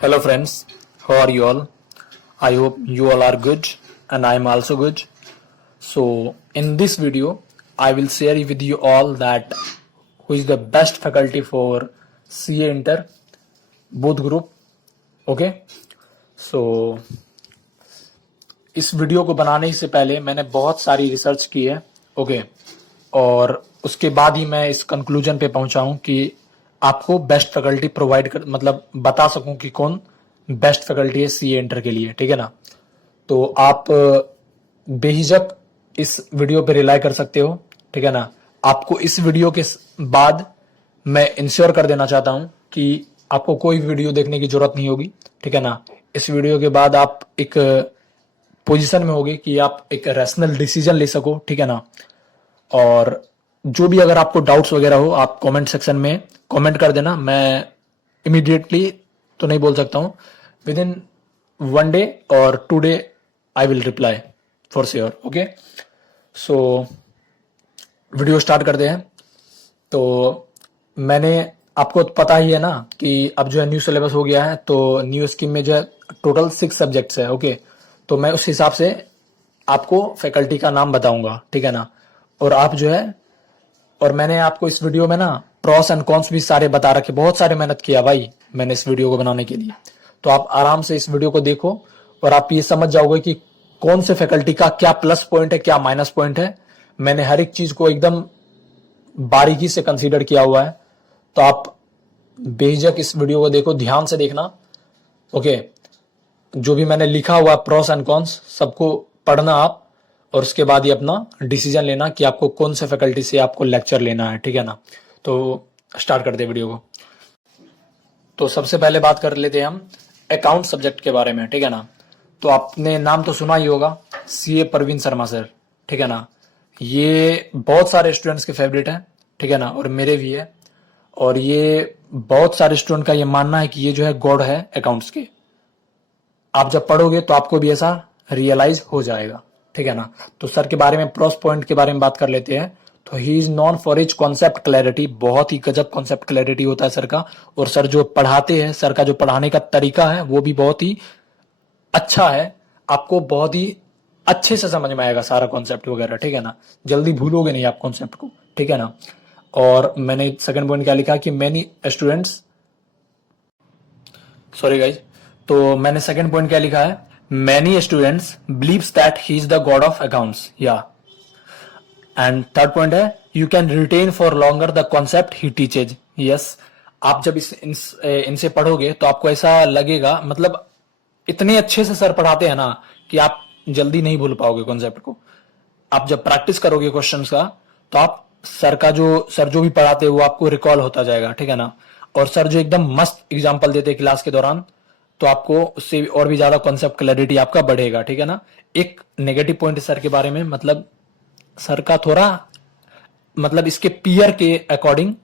Hello friends, how are you all? I hope you all are good and I am also good. So in this video, I will share with you all that who is the best faculty for CA Inter, both group. Okay, so इस video को बनाने से पहले मैंने बहुत सारी research की है. ओके, और उसके बाद ही मैं इस कंक्लूजन पे पहुंचा हूं कि आपको बेस्ट फैकल्टी प्रोवाइड कर मतलब बता सकूं कि कौन बेस्ट फैकल्टी है सीए इंटर के लिए. ठीक है ना. तो आप बेहिजक इस वीडियो पे रिलाई कर सकते हो. ठीक है ना. आपको इस वीडियो के बाद मैं इंश्योर कर देना चाहता हूं कि आपको कोई वीडियो देखने की जरूरत नहीं होगी. ठीक है ना. इस वीडियो के बाद आप एक पोजीशन में होगे कि आप एक रैशनल डिसीजन ले सको. ठीक है ना. और जो भी अगर आपको डाउट्स वगैरह हो आप कमेंट सेक्शन में कमेंट कर देना. मैं इमीडिएटली तो नहीं बोल सकता हूं, विद इन 1 डे और 2 day I will reply for sure. Okay, so video start करते हैं. तो मैंने आपको पता ही है ना कि अब जो है न्यू सिलेबस हो गया है, तो न्यू स्कीम में जो है टोटल 6 सब्जेक्ट्स है. ओके, तो मैं उस हिसाब से आपको फैकल्टी का नाम बताऊंगा. ठीक है ना. और आप जो है, और मैंने आपको इस वीडियो में ना प्रॉस एंड कॉन्स भी सारे बता रखे. बहुत सारे मेहनत किया भाई मैंने इस वीडियो को बनाने के लिए. तो आप आराम से इस वीडियो को देखो और आप ये समझ जाओगे कि कौन से फैकल्टी का क्या प्लस पॉइंट है, क्या माइनस पॉइंट है. मैंने हर एक चीज को एकदम बारीकी से कंसीडर किया हुआ है. तो आप बेझिझक इस वीडियो को देखो, ध्यान से देखना. ओके, जो भी मैंने लिखा हुआ प्रॉस एंड कॉन्स सबको पढ़ना आप, और उसके बाद ही अपना डिसीजन लेना कि आपको कौन से फैकल्टी से आपको लेक्चर लेना है. ठीक है ना. तो स्टार्ट करते हैं वीडियो को. तो सबसे पहले बात कर लेते हैं हम अकाउंट सब्जेक्ट के बारे में. ठीक है ना. तो आपने नाम तो सुना ही होगा, सीए परवीन शर्मा सर. ठीक है ना. ये बहुत सारे स्टूडेंट्स के फेवरेट है. ठीक है ना, और मेरे भी है. और ये बहुत सारे स्टूडेंट का ये मानना है कि ये जो है गॉड है अकाउंट्स के. आप जब पढ़ोगे तो आपको भी ऐसा रियलाइज हो जाएगा. ठीक है ना. तो सर के बारे में प्लस पॉइंट के बारे में बात कर लेते हैं. तो he is non for his concept clarity. बहुत ही गजब कॉन्सेप्ट क्लैरिटी होता है सर का. और सर जो पढ़ाते हैं, सर का जो पढ़ाने का तरीका है वो भी बहुत ही अच्छा है. आपको बहुत ही अच्छे से समझ में आएगा सारा कॉन्सेप्ट वगैरह. ठीक है ना. जल्दी भूलोगे नहीं आप कॉन्सेप्ट को. ठीक है ना. और मैंने सेकंड पॉइंट क्या लिखा कि मैनी स्टूडेंट्स, सॉरी गाइज, तो मैंने सेकंड पॉइंट क्या लिखा है, many students believes that he is the god of accounts. या एंड थर्ड पॉइंट है you can retain for longer the concept he teaches. Yes, आप जब इनसे पढ़ोगे तो आपको ऐसा लगेगा, मतलब इतने अच्छे से सर पढ़ाते हैं ना कि आप जल्दी नहीं भूल पाओगे कॉन्सेप्ट को. आप जब प्रैक्टिस करोगे क्वेश्चंस का तो आप सर जो भी पढ़ाते हैं वो आपको रिकॉल होता जाएगा. ठीक है ना. और सर जो एकदम मस्त एग्जाम्पल देते हैं क्लास के दौरान, तो आपको उससे और भी ज्यादा कॉन्सेप्ट क्लैरिटी आपका बढ़ेगा. ठीक है ना. एक नेगेटिव पॉइंट सर के बारे में, मतलब सर का थोड़ा, मतलब इसके पीयर के अकॉर्डिंग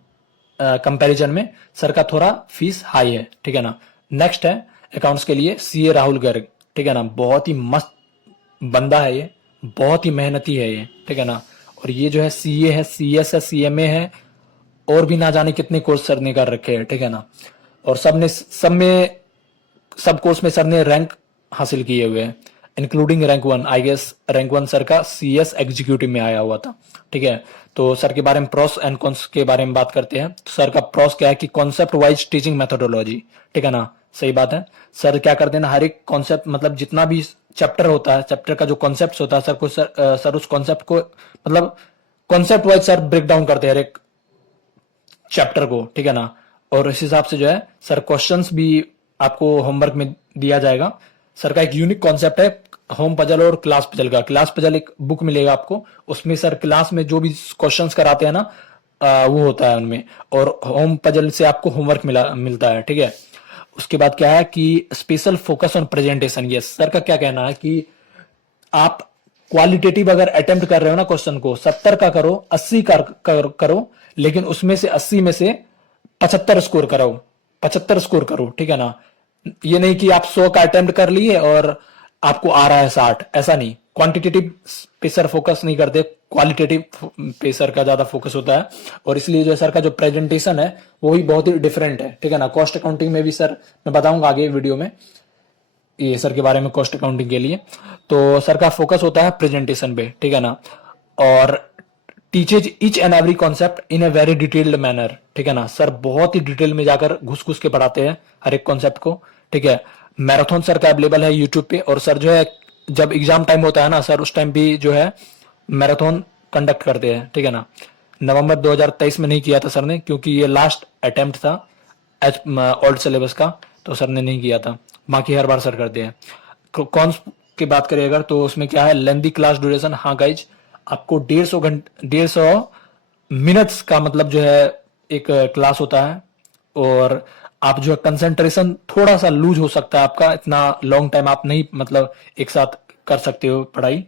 कंपैरिजन में सर का थोड़ा फीस हाई है. ठीक है ना. नेक्स्ट है अकाउंट्स के लिए सीए राहुल गर्ग. ठीक है ना. बहुत ही मस्त बंदा है ये, बहुत ही मेहनती है ये. ठीक है ना. और ये जो है सीए है, सीएस है, सीएमए है, और भी ना जाने कितने कोर्स सर ने कर रखे हैं. ठीक है ना. और सब कोर्स में सर ने रैंक हासिल किए हुए हैं, including rank 1. I guess rank 1 sir का सीएस एग्जीक्यूटिव में आया हुआ था. ठीक है. तो सर के बारे में प्रॉस एंड कॉन्स के बारे में बात करते हैं. तो सर का प्रॉस क्या है कि कॉन्सेप्ट वाइज टीचिंग मेथोडोलॉजी. ठीक है ना. सही बात है. सर क्या करते हैं ना, हर एक कॉन्सेप्ट, मतलब जितना भी चैप्टर होता है, चैप्टर का जो कॉन्सेप्ट होता है, सर उस कॉन्सेप्ट को, मतलब concept wise sir break down करते हैं हर एक चैप्टर को. ठीक है ना. और इस हिसाब से जो है सर क्वेश्चंस भी आपको होमवर्क में दिया जाएगा. सर का एक यूनिक कॉन्सेप्ट है होम पजल और क्लास पजल का. क्लास पजल एक बुक मिलेगा आपको, उसमें सर क्लास में जो भी क्वेश्चंस कराते हैं ना वो होता है उनमें, और होम पजल से आपको होमवर्क मिलता है. ठीक है. उसके बाद क्या है कि स्पेशल फोकस ऑन प्रेजेंटेशन. ये सर का क्या कहना है कि आप क्वालिटेटिव अगर अटेम्प्ट कर रहे हो ना क्वेश्चन को, 70 का करो, 80 का करो, लेकिन उसमें से 80 में से 75 स्कोर करो, 75 स्कोर करो. ठीक है ना. ये नहीं कि आप 100 का अटेम्प्ट कर लिए और आपको आ रहा है 60, ऐसा नहीं. क्वांटिटेटिव पे सर फोकस नहीं करते, क्वालिटेटिव पे सर का ज्यादा फोकस होता है, और इसलिए जो सर का जो प्रेजेंटेशन है वो भी बहुत ही डिफरेंट है, ठीक है ना। कॉस्ट अकाउंटिंग में भी सर मैं बताऊंगा आगे वीडियो में ये सर के बारे में, कॉस्ट अकाउंटिंग के लिए तो सर का फोकस होता है प्रेजेंटेशन पे, ठीक है ना। और teaches each and every concept in a very detailed manner, ठीक है ना। सर बहुत ही डिटेल में जाकर घुस घुस के पढ़ाते हैं हर एक कॉन्सेप्ट को, ठीक है। मैराथन सर का अवेलेबल है यूट्यूब पे, और सर जो है जब एग्जाम टाइम होता है ना सर, उस टाइम भी जो है मैराथन कंडक्ट करते हैं, ठीक है ना। नवंबर 2023 में नहीं किया था सर ने, क्योंकि ये लास्ट अटेम्प्ट था ओल्ड सिलेबस का, तो सर ने नहीं किया था। बाकी हर बार सर करते हैं। कौन की बात करें अगर, तो उसमें क्या है, लेंदी क्लास ड्यूरेशन। हाँ गाइज, आपको 150 मिनट्स का मतलब जो है एक क्लास होता है, और आप जो है कंसंट्रेशन थोड़ा सा लूज हो सकता है आपका, इतना लॉन्ग टाइम आप नहीं मतलब एक साथ कर सकते हो पढ़ाई,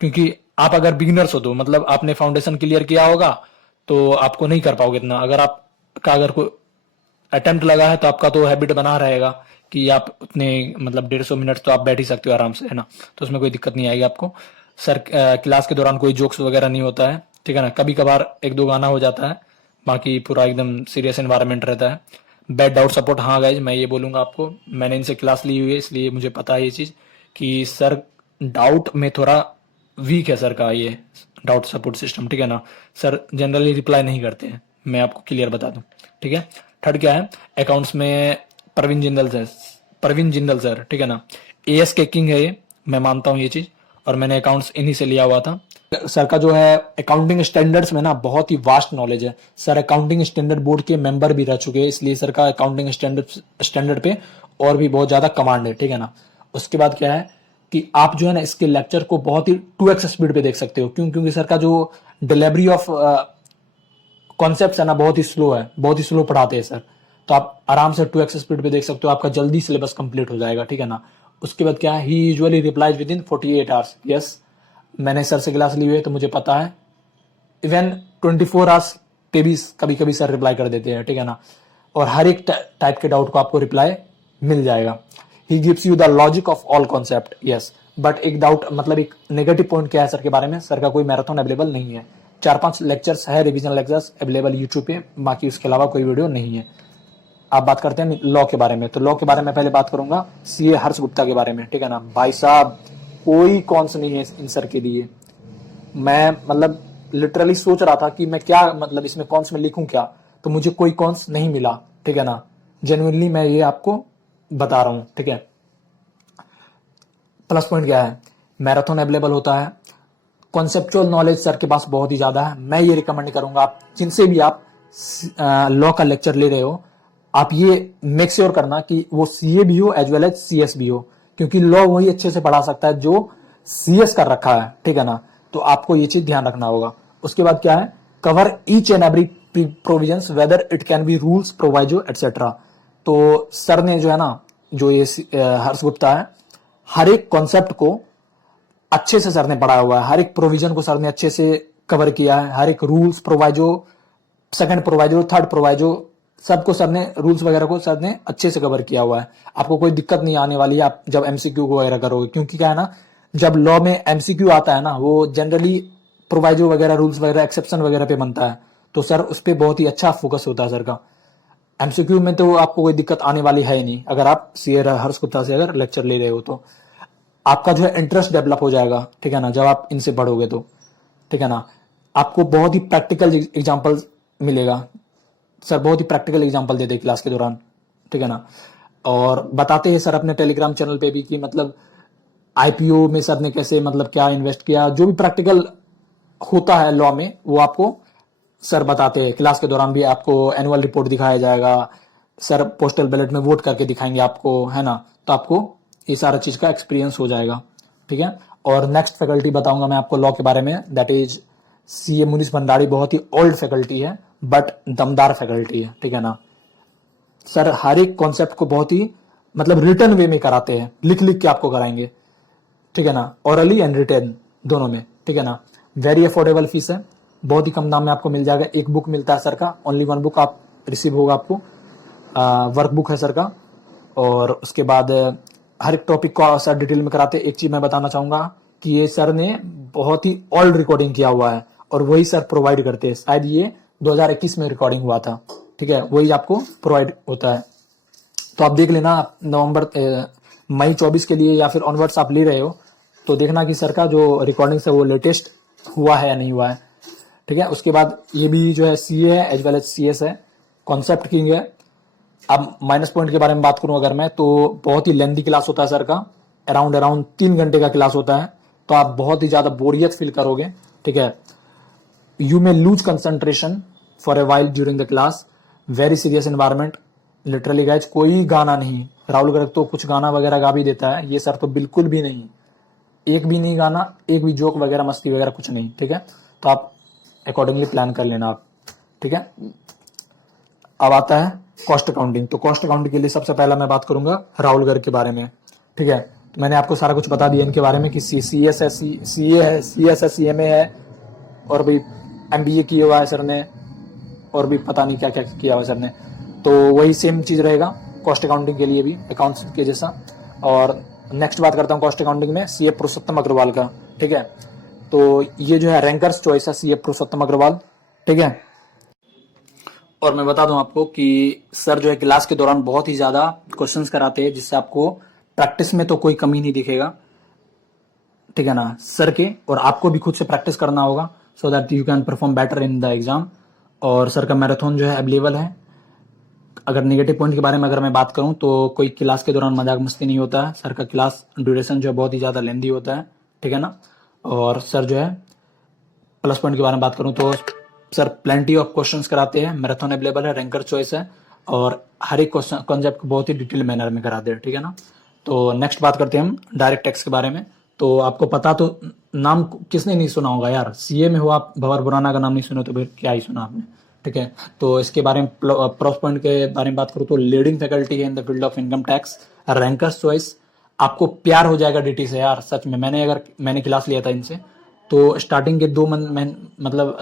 क्योंकि आप अगर बिगिनर्स हो तो मतलब आपने फाउंडेशन क्लियर किया होगा तो आपको नहीं कर पाओगे इतना। अगर कोई अटेम्प्ट लगा है तो आपका तो हैबिट बना रहेगा कि आप उतने मतलब 150 मिनट तो आप बैठ ही सकते हो आराम से, है ना। तो उसमें कोई दिक्कत नहीं आएगी आपको। सर क्लास के दौरान कोई जोक्स वगैरह नहीं होता है, ठीक है ना। कभी कभार एक दो गाना हो जाता है, बाकी पूरा एकदम सीरियस एनवायरनमेंट रहता है। बैड डाउट सपोर्ट, हाँ गाइज मैं ये बोलूंगा आपको, मैंने इनसे क्लास ली हुई है इसलिए मुझे पता है ये चीज कि सर डाउट में थोड़ा वीक है सर का ये डाउट सपोर्ट सिस्टम, ठीक है ना। सर जनरली रिप्लाई नहीं करते हैं, मैं आपको क्लियर बता दूं, ठीक है। थर्ड क्या है, अकाउंट्स में प्रवीण जिंदल सर, ठीक है ना। एएस के किंग है ये, मैं मानता हूँ ये चीज, और मैंने अकाउंट्स इन्हीं से लिया हुआ था। सर का जो है अकाउंटिंग स्टैंडर्ड्स में ना बहुत ही वास्ट नॉलेज है। सर अकाउंटिंग स्टैंडर्ड बोर्ड के मेंबर भी रह चुके हैं, इसलिए सर का अकाउंटिंग स्टैंडर्ड पे और भी बहुत ज्यादा कमांड है, ठीक है ना। उसके बाद क्या है कि आप जो है ना इसके लेक्चर को बहुत ही 2x स्पीड पे देख सकते हो, क्योंकि सर का जो डिलीवरी ऑफ कॉन्सेप्ट है ना बहुत ही स्लो है, बहुत ही स्लो पढ़ाते हैं सर। तो आप आराम से 2x स्पीड पे देख सकते हो, आपका जल्दी सिलेबस कंप्लीट हो जाएगा, ठीक है ना। उसके बाद क्या है, he usually replies within 48 hours. Yes, मैंने सर से क्लास ली हुई है तो मुझे पता है, इवन 24 आवर्स पे भी कभी कभी सर रिप्लाई कर देते हैं, ठीक है ना। और हर एक टाइप के डाउट को आपको रिप्लाई मिल जाएगा। He gives you the logic of all concept. Yes, but एक डाउट मतलब एक नेगेटिव पॉइंट क्या है सर के बारे में, सर का कोई मैराथन अवेलेबल नहीं है। 4-5 लेक्चर्स है, रिवीजन लेक्चर्स अवेलेबल यूट्यूब पे, बाकी उसके अलावा कोई वीडियो नहीं है। आप बात करते हैं लॉ के बारे में, तो लॉ के बारे में पहले बात करूंगा सीए हर्ष गुप्ता के बारे में, ठीक है ना। भाई साहब कोई कॉन्स नहीं है इन सर के लिए। मैं मतलब लिटरली सोच रहा था कि मैं क्या मतलब इसमें कॉन्स में लिखूं क्या, तो मुझे कोई कॉन्स नहीं मिला, ठीक है ना। जेन्युइनली मैं ये आपको बता रहा हूं, ठीक है। प्लस पॉइंट क्या है, मैराथन अवेलेबल होता है, कॉन्सेप्चुअल नॉलेज सर के पास बहुत ही ज्यादा है। मैं ये रिकमेंड करूंगा आप जिनसे भी आप लॉ का लेक्चर ले रहे हो, आप ये मेक श्योर करना कि वो सीए भी हो एज वेल एज सीएस भी हो, क्योंकि लॉ वही अच्छे से पढ़ा सकता है जो सीएस कर रखा है, ठीक है ना। तो आपको ये चीज ध्यान रखना होगा। उसके बाद क्या है, cover each and every provisions whether it can be rules proviso etcetera. तो सर ने जो है ना, जो ये हर्ष गुप्ता है, हर एक कॉन्सेप्ट को अच्छे से सर ने पढ़ा हुआ है, हर एक प्रोविजन को सर ने अच्छे से कवर किया है, हर एक rules proviso, second proviso, third proviso, सबको सर ने रूल्स वगैरह को सर ने अच्छे से कवर किया हुआ है। आपको कोई दिक्कत नहीं आने वाली है आप जब एमसीक्यू वगैरह करोगे, क्योंकि क्या है ना, जब लॉ में एमसीक्यू आता है ना, वो जनरली प्रोवाइजो वगैरह, रूल्स वगैरह, एक्सेप्शन वगैरह पे बनता है, तो सर उस पर बहुत ही अच्छा फोकस होता है सर का। एमसीक्यू में तो आपको कोई दिक्कत आने वाली है ही नहीं, अगर आप सीए हर्ष गुप्ता से अगर लेक्चर ले रहे हो तो आपका जो है इंटरेस्ट डेवलप हो जाएगा, ठीक है ना, जब आप इनसे पढ़ोगे तो, ठीक है ना। आपको बहुत ही प्रैक्टिकल एग्जाम्पल मिलेगा, सर बहुत ही प्रैक्टिकल एग्जांपल देते हैं क्लास के दौरान, ठीक है ना। और बताते हैं सर अपने टेलीग्राम चैनल पे भी कि मतलब आईपीओ में सर ने कैसे मतलब क्या इन्वेस्ट किया, जो भी प्रैक्टिकल होता है लॉ में वो आपको सर बताते हैं। क्लास के दौरान भी आपको एनुअल रिपोर्ट दिखाया जाएगा, सर पोस्टल बैलेट में वोट करके दिखाएंगे आपको, है ना। तो आपको ये सारा चीज का एक्सपीरियंस हो जाएगा, ठीक है। और नेक्स्ट फैकल्टी बताऊंगा मैं आपको लॉ के बारे में, that is CA Munish Bhandari. बहुत ही ओल्ड फैकल्टी है बट दमदार फैकल्टी है, ठीक है ना। सर हर एक कॉन्सेप्ट को बहुत ही मतलब रिटर्न वे में कराते हैं, लिख लिख के आपको कराएंगे, ठीक है ना, ऑरली एंड रिटर्न दोनों में, ठीक है ना। वेरी अफोर्डेबल फीस है, बहुत ही कम दाम में आपको मिल जाएगा। एक बुक मिलता है सर का, ओनली 1 बुक आप रिसीव होगा आपको, वर्क बुक है सर का। और उसके बाद हर एक टॉपिक को सर डिटेल में कराते हैं। एक चीज मैं बताना चाहूंगा कि ये सर ने बहुत ही ओल्ड रिकॉर्डिंग किया हुआ है और वही सर प्रोवाइड करते हैं। शायद ये 2021 में रिकॉर्डिंग हुआ था, ठीक है, वही आपको प्रोवाइड होता है। तो आप देख लेना, आप मई 24 के लिए या फिर ऑनवर्ड्स आप ले रहे हो तो देखना कि सर का जो रिकॉर्डिंग है वो लेटेस्ट हुआ है या नहीं हुआ है, ठीक है। उसके बाद ये भी जो है सीए है एज वेल एज सीएस है, कॉन्सेप्ट किंग है। अब माइनस पॉइंट के बारे में बात करूं अगर मैं, तो बहुत ही लेंथी क्लास होता है सर का, अराउंड 3 घंटे का क्लास होता है, तो आप बहुत ही ज्यादा बोरियत फील करोगे, ठीक है। You may lose concentration for a while during the class, very serious environment, literally guys कोई गाना नहीं। राहुल गर्ग तो कुछ गाना वगैरह गा भी देता है, ये सर तो बिल्कुल भी नहीं, एक भी नहीं गाना, एक भी जोक वगैरह मस्ती वगैरह कुछ नहीं, ठीक है। तो आप अकॉर्डिंगली प्लान कर लेना आप, ठीक है। अब आता है कॉस्ट अकाउंटिंग। तो कॉस्ट अकाउंटिंग के लिए सबसे पहला मैं बात करूंगा राहुल गर्ग के बारे में, ठीक है। तो मैंने आपको सारा कुछ बता दिया इनके बारे में कि CCS है, CA है, CS है, CMA है, और भी MBA किया हुआ है सर ने, और भी पता नहीं क्या क्या किया हुआ है सर ने। तो वही सेम चीज रहेगा कॉस्ट अकाउंटिंग के लिए भी, अकाउंट्स के जैसा। और नेक्स्ट बात करता हूँ कॉस्ट अकाउंटिंग में CA पुरुषोत्तम अग्रवाल का, ठीक है। तो ये जो है रैंकर्स चॉइस है CA पुरुषोत्तम अग्रवाल, ठीक है। और मैं बता दूं आपको कि सर जो है क्लास के दौरान बहुत ही ज्यादा क्वेश्चंस कराते हैं, जिससे आपको प्रैक्टिस में तो कोई कमी नहीं दिखेगा, ठीक है ना सर के। और आपको भी खुद से प्रैक्टिस करना होगा so that you can perform better in the exam. और सर का मैराथन जो है अवेलेबल है। अगर नेगेटिव पॉइंट के बारे में अगर मैं बात करूं तो कोई क्लास के दौरान मजाक मस्ती नहीं होता है। सर का क्लास ड्यूरेशन जो है बहुत ही ज्यादा लेंदी होता है, ठीक है ना। और सर जो है प्लस पॉइंट के बारे में बात करूं तो सर प्लेंटी ऑफ क्वेश्चंस कराते हैं, मैराथन अवेलेबल है, रैंकर चॉइस है, और हर एक क्वेश्चन कॉन्सेप्ट को बहुत ही डिटेल मैनर में कराते हैं, ठीक है ना। तो नेक्स्ट बात करते हैं हम डायरेक्ट टैक्स के बारे में। तो आपको पता तो, नाम किसने नहीं सुना होगा यार, सीए में हो आप, भंवर भुराना का नाम नहीं सुना तो फिर क्या ही सुना आपने, ठीक है। तो इसके बारे में प्लस पॉइंट के बारे में बात करूँ तो लीडिंग फैकल्टी है in the field of income tax, rankers choice. आपको प्यार हो जाएगा डीटी से यार, सच में। मैंने क्लास लिया था इनसे, तो स्टार्टिंग के 2 मतलब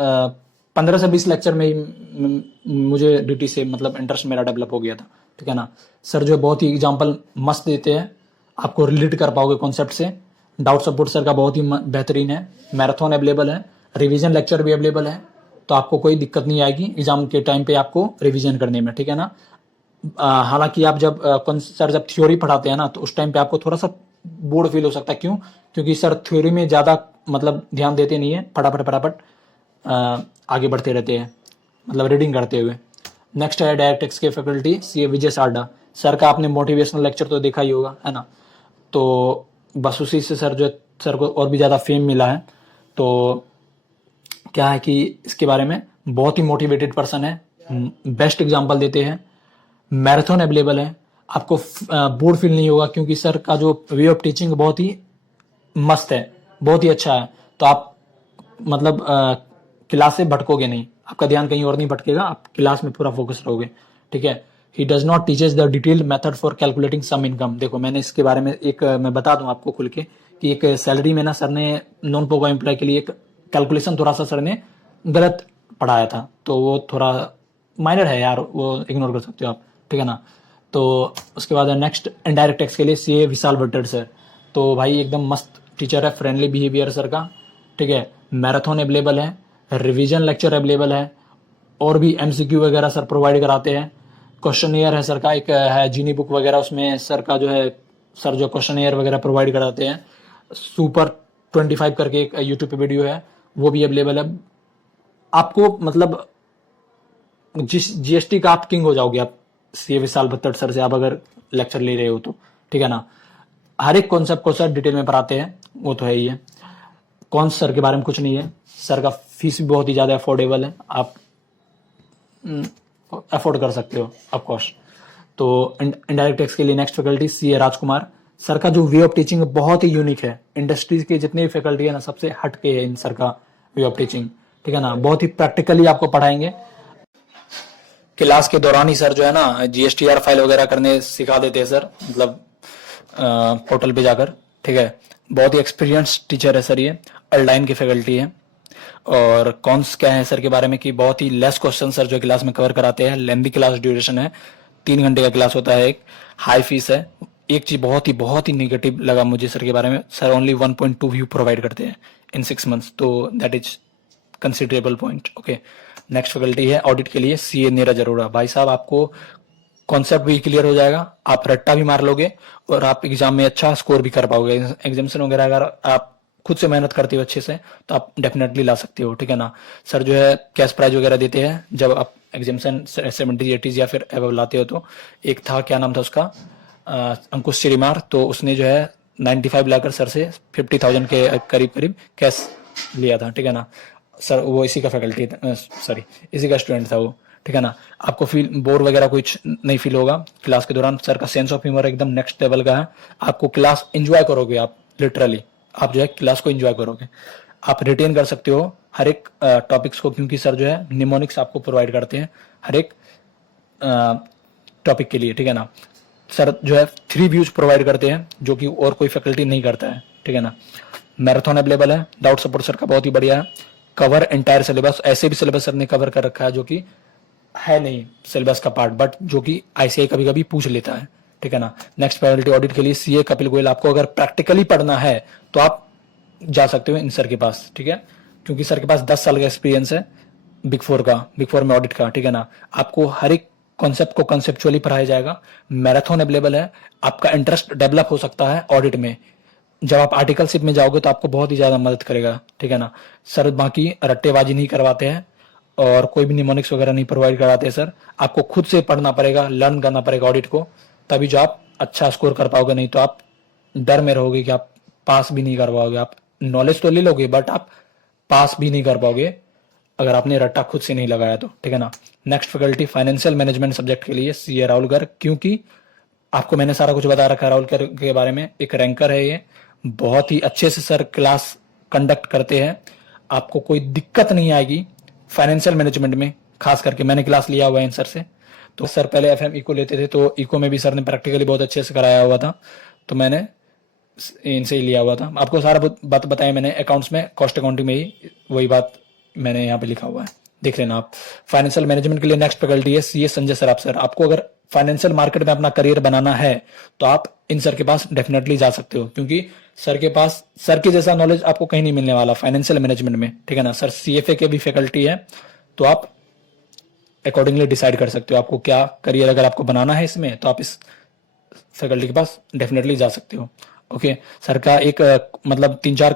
15 से 20 लेक्चर में ही मुझे डीटी से मतलब इंटरेस्ट मेरा डेवलप हो गया था, ठीक है ना। सर जो है बहुत ही एग्जाम्पल मस्त देते हैं, आपको रिलेट कर पाओगे कॉन्सेप्ट से। डाउट सपोर्ट सर का बहुत ही बेहतरीन है, मैराथन अवेलेबल है, रिवीजन लेक्चर भी अवेलेबल है, तो आपको कोई दिक्कत नहीं आएगी एग्जाम के टाइम पे आपको रिवीजन करने में, ठीक है ना। हालांकि आप सर जब थ्योरी पढ़ाते हैं ना तो उस टाइम पे आपको थोड़ा सा बोर्ड फील हो सकता है, क्यों? क्योंकि सर थ्योरी में ज़्यादा मतलब ध्यान देते नहीं है, फटाफट आगे बढ़ते रहते हैं, मतलब रीडिंग करते हुए। नेक्स्ट है डायरेक्ट टैक्स के फैकल्टी CA विजय सारडा। सर का आपने मोटिवेशनल लेक्चर तो देखा ही होगा, है ना। तो बस उसी से सर को और भी ज़्यादा फेम मिला है। तो क्या है कि इसके बारे में बहुत ही मोटिवेटेड पर्सन है, बेस्ट एग्जाम्पल देते हैं, मैराथन अवेलेबल है, आपको बोर्ड फील नहीं होगा क्योंकि सर का जो वे ऑफ टीचिंग बहुत ही मस्त है, बहुत ही अच्छा है। तो आप मतलब क्लास से भटकोगे नहीं, आपका ध्यान कहीं और नहीं भटकेगा, आप क्लास में पूरा फोकस रहोगे, ठीक है। He does not teaches the detailed method for calculating some income. देखो मैंने इसके बारे में मैं बता दूं आपको खुल के कि एक सैलरी में ना सर ने नॉन प्रोग्राम एम्प्लॉय के लिए एक कैलकुलेशन थोड़ा सा सर ने गलत पढ़ाया था, तो वो थोड़ा माइनर है यार, वो इग्नोर कर सकते हो आप, ठीक है ना। तो उसके बाद नेक्स्ट इनडायरेक्ट टैक्स के लिए CA विशाल भट्टर सर। तो भाई एकदम मस्त टीचर है, फ्रेंडली बिहेवियर सर का, ठीक है। मैराथन अवेलेबल है, रिवीजन लेक्चर अवेलेबल है, और भी MCQ वगैरह सर प्रोवाइड कराते हैं। क्वेश्चनियर है सर का, एक है जीनी बुक वगैरह, उसमें सर का जो है सर जो क्वेश्चनियर वगैरह प्रोवाइड कराते हैं। सुपर 25 करके एक यूट्यूब पे वीडियो है, वो भी अवेलेबल है। आपको मतलब GST का आप किंग हो जाओगे आप CA विशाल भट्टर सर से आप अगर लेक्चर ले रहे हो तो, ठीक है ना। हर एक कॉन्सेप्ट को सर डिटेल में पढ़ाते हैं, वो तो है ही है। कौन सर के बारे में कुछ नहीं है, सर का फीस भी बहुत ही ज़्यादा अफोर्डेबल है, आप अफोर्ड कर सकते हो ऑफकोर्स। तो इनडायरेक्ट टैक्स के लिए नेक्स्ट फैकल्टी CA राजकुमार। सर का जो वे ऑफ टीचिंग बहुत ही यूनिक है, इंडस्ट्रीज के जितने भी फैकल्टी है ना सबसे हट के है इन सर का वे ऑफ टीचिंग, ठीक है ना। बहुत ही प्रैक्टिकली आपको पढ़ाएंगे, क्लास के दौरान ही सर जो है ना GSTR फाइल वगैरह करने सिखा देते हैं सर, मतलब पोर्टल पे जाकर, ठीक है। बहुत ही एक्सपीरियंस टीचर है सर ये, अल्डाइन की फैकल्टी है। और कॉन्स क्या है सर के बारे में कि बहुत ही लेस क्वेश्चन सर जो क्लास में कवर कराते हैं, लेंदी क्लास ड्यूरेशन है, 3 घंटे का क्लास होता है, एक हाई फीस है, एक चीज बहुत ही नेगेटिव लगा मुझे सर के बारे में, सर ओनली 1.2 व्यू प्रोवाइड करते हैं इन 6 मंथ्स, तो that is considerable point. Okay, next faculty है ऑडिट के लिए सीए नीरज अरोड़ा। भाई साहब आपको कॉन्सेप्ट भी क्लियर हो जाएगा, आप रट्टा भी मार लोगे और आप एग्जाम में अच्छा स्कोर भी कर पाओगे। एग्जामिनेशन वगैरह अगर आप खुद से मेहनत करते हो अच्छे से तो आप डेफिनेटली ला सकते हो, ठीक है ना। सर जो है कैश प्राइज वगैरह देते हैं जब आप एग्जामिनेशन 70 80 या फिर एबव लाते हो। तो एक था, क्या नाम था उसका, अंकुश श्रीमार, तो उसने जो है 95 लाकर सर से 50,000 के करीब करीब कैश लिया था, ठीक है ना। सर वो इसी का फैकल्टी, सॉरी इसी का स्टूडेंट था वो, ठीक है ना। आपको फील बोर वगैरह कुछ नहीं फील होगा क्लास के दौरान। सर का सेंस ऑफ ह्यूमर एकदम नेक्स्ट लेवल का है, आपको क्लास एंजॉय करोगे आप, लिटरली आप जो है क्लास को एंजॉय करोगे। आप रिटेन कर सकते हो हर एक टॉपिक्स को, क्योंकि सर जो है निमोनिक्स आपको प्रोवाइड करते हैं हर एक टॉपिक के लिए, ठीक है ना। सर जो है 3 व्यूज प्रोवाइड करते हैं जो कि और कोई फैकल्टी नहीं करता है, ठीक है ना। मैराथन अवेलेबल है, डाउट सपोर्ट सर का बहुत ही बढ़िया है, कवर एंटायर सिलेबस, ऐसे भी सिलेबस सर ने कवर कर रखा है जो कि है नहीं सिलेबस का पार्ट, बट जो कि आईसीआई कभी कभी पूछ लेता है, ठीक है ना। नेक्स्ट फैकल्टी ऑडिट के लिए सीए कपिल गोयल। आपको अगर प्रैक्टिकली पढ़ना है तो आप जा सकते हो इन सर के पास, ठीक है, क्योंकि सर के पास 10 साल का एक्सपीरियंस है बिग फोर में ऑडिट का, ठीक है ना। आपको हर एक कॉन्सेप्ट को कंसेप्चुअली पढ़ाया जाएगा। मैराथन अवेलेबल है, आपका इंटरेस्ट डेवलप हो सकता है ऑडिट में। जब आप आर्टिकलशिप में जाओगे तो आपको बहुत ही ज्यादा मदद करेगा, ठीक है ना। सर बाकी रट्टेबाजी नहीं करवाते हैं और कोई भी निमोनिक्स वगैरह नहीं प्रोवाइड कराते हैं सर। आपको खुद से पढ़ना पड़ेगा, लर्न करना पड़ेगा ऑडिट को, तभी जो आप अच्छा स्कोर कर पाओगे, नहीं तो आप डर में रहोगे कि आप पास भी नहीं कर पाओगे। आप नॉलेज तो ले लोगे बट आप पास भी नहीं कर पाओगे अगर आपने रट्टा खुद से नहीं लगाया तो, ठीक है ना। Next faculty financial management subject के लिए सीए राहुल गर्ग, क्योंकि आपको मैंने सारा कुछ बता रखा है राहुल गर्ग के बारे में। एक रैंकर है ये, बहुत ही अच्छे से सर क्लास कंडक्ट करते हैं, आपको कोई दिक्कत नहीं आएगी फाइनेंशियल मैनेजमेंट में। खास करके मैंने क्लास लिया हुआ है इन सर से, तो सर पहले एफएम इको लेते थे, तो इको में भी सर ने प्रैक्टिकली बहुत अच्छे से कराया हुआ था, तो मैंने इनसे ही लिया हुआ था। आपको सारा बात बताया मैंने अकाउंट्स में, कॉस्ट अकाउंटिंग में ही वही बात मैंने यहाँ पे लिखा हुआ है, देख लेना आप। फाइनेंशियल मैनेजमेंट के लिए नेक्स्ट फैकल्टी है सीए संजय सराफ सर। आपको अगर फाइनेंशियल मार्केट में अपना करियर बनाना है तो आप इन सर के पास डेफिनेटली जा सकते हो, क्योंकि सर के पास सर के जैसा नॉलेज आपको कहीं नहीं मिलने वाला फाइनेंशियल मैनेजमेंट में, ठीक है ना। सर सीएफए के भी फैकल्टी है, तो आप अकॉर्डिंगली डिसाइड कर सकते हो आपको क्या करियर अगर आपको बनाना है इसमें, तो आप इस फैकल्टी के पास डेफिनेटली जा सकते हो। ओके, सर का एक मतलब 3-4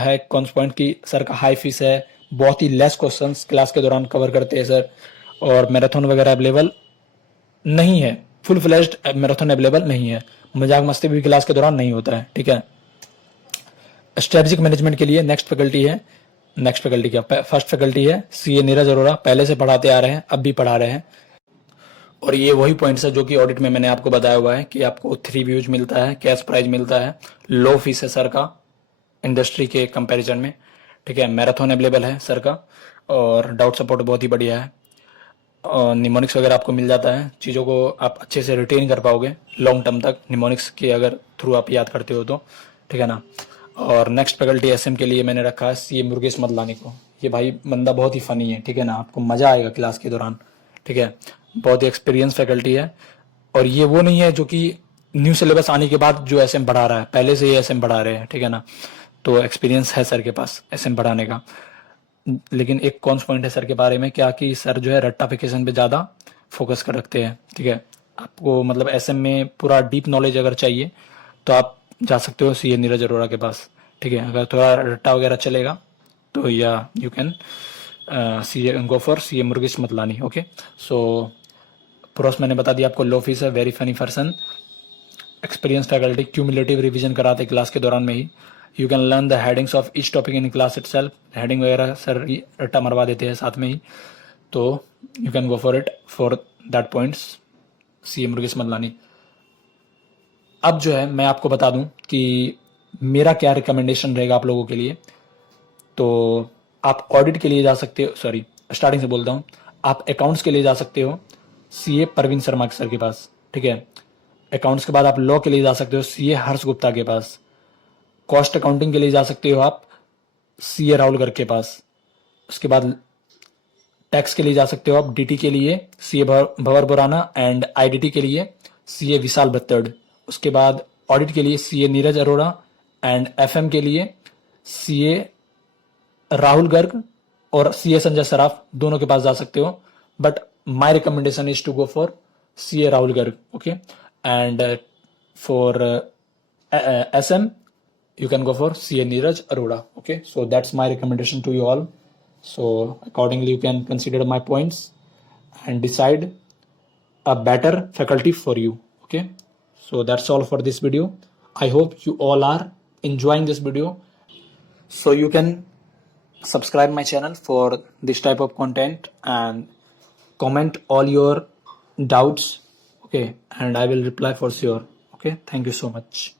है कौन पॉइंट की सर का हाई फीस है, बहुत ही लेस क्वेश्चंस क्लास के दौरान कवर करते हैं सर, और मैराथन वगैरह अवेलेबल नहीं है, फुल फ्लेज्ड मैराथन अवेलेबल नहीं है, मजाक मस्ती भी क्लास के दौरान नहीं होता है, ठीक है। स्ट्रेटेजिक मैनेजमेंट के लिए नेक्स्ट फैकल्टी है, नेक्स्ट फैकल्टी क्या फर्स्ट फैकल्टी है सीए नीरज अरोड़ा। पहले से पढ़ाते आ रहे हैं, अब भी पढ़ा रहे हैं, और ये वही पॉइंट्स है जो कि ऑडिट में मैंने आपको बताया हुआ है कि आपको 3 व्यूज मिलता है, कैश प्राइज मिलता है, लो फीस है सर का इंडस्ट्री के कंपैरिजन में, ठीक है। मैराथन अवेलेबल है सर का, और डाउट सपोर्ट बहुत ही बढ़िया है, और निमोनिक्स वगैरह आपको मिल जाता है, चीज़ों को आप अच्छे से रिटेन कर पाओगे लॉन्ग टर्म तक निमोनिक्स के अगर थ्रू आप याद करते हो तो, ठीक है ना। और नेक्स्ट फैकल्टी एसएम के लिए मैंने रखा है सीए मुरुगेश मदलानी को। ये भाई बंदा बहुत ही फनी है, ठीक है ना, आपको मजा आएगा क्लास के दौरान, ठीक है। बहुत ही एक्सपीरियंस फैकल्टी है, और ये वो नहीं है जो कि न्यू सिलेबस आने के बाद जो एसएम बढ़ा रहा है, पहले से ये एसएम बढ़ा रहे हैं, ठीक है ना। तो एक्सपीरियंस है सर के पास एसएम बढ़ाने का। लेकिन एक कौन पॉइंट है सर के बारे में क्या कि सर जो है रट्टाफिकेशन पे ज़्यादा फोकस कर रखते हैं, ठीक है। आपको मतलब एसएम में पूरा डीप नॉलेज अगर चाहिए तो आप जा सकते हो सीए नीरज अरोड़ा के पास, ठीक है। अगर थोड़ा रट्टा वगैरह चलेगा तो या you can CA go for CA Murugesh Matlani. Okay, so pros मैंने बता दिया आपको, लो फीस है, very funny person, experience faculty, cumulative revision कराते क्लास के दौरान में ही। You can learn the headings of each topic in class itself, heading वगैरह सर रट्टा मरवा देते हैं साथ में ही, तो you can go for it for that points CA Murugesh Matlani. अब जो है मैं आपको बता दूं कि मेरा क्या रिकमेंडेशन रहेगा आप लोगों के लिए। तो आप ऑडिट के लिए जा सकते हो, सॉरी स्टार्टिंग से बोलता हूँ, आप अकाउंट्स के लिए जा सकते हो सीए परवीन शर्मा सर के पास, ठीक है। अकाउंट्स के बाद आप लॉ के लिए जा सकते हो सीए हर्ष गुप्ता के पास। कॉस्ट अकाउंटिंग के लिए जा सकते हो आप सीए राहुल गर्ग के पास। उसके बाद टैक्स के लिए जा सकते हो आप डीटी के लिए सीए भंवर बुराना, एंड आईडीटी के लिए सीए विशाल भत्तड़। उसके बाद ऑडिट के लिए CA Neeraj Arora and FM के लिए CA राहुल गर्ग और CA संजय सराफ, दोनों के पास जा सकते हो, but my recommendation is to go for CA Rahul Garg. Okay, and for SM you can go for CA Neeraj Arora. Okay, so that's my recommendation to you all. So accordingly you can consider my points and decide a better faculty for you. Okay, so that's all for this video. I hope you all are enjoying this video. So you can subscribe my channel for this type of content and comment all your doubts. Okay, and I will reply for sure. Okay, thank you so much.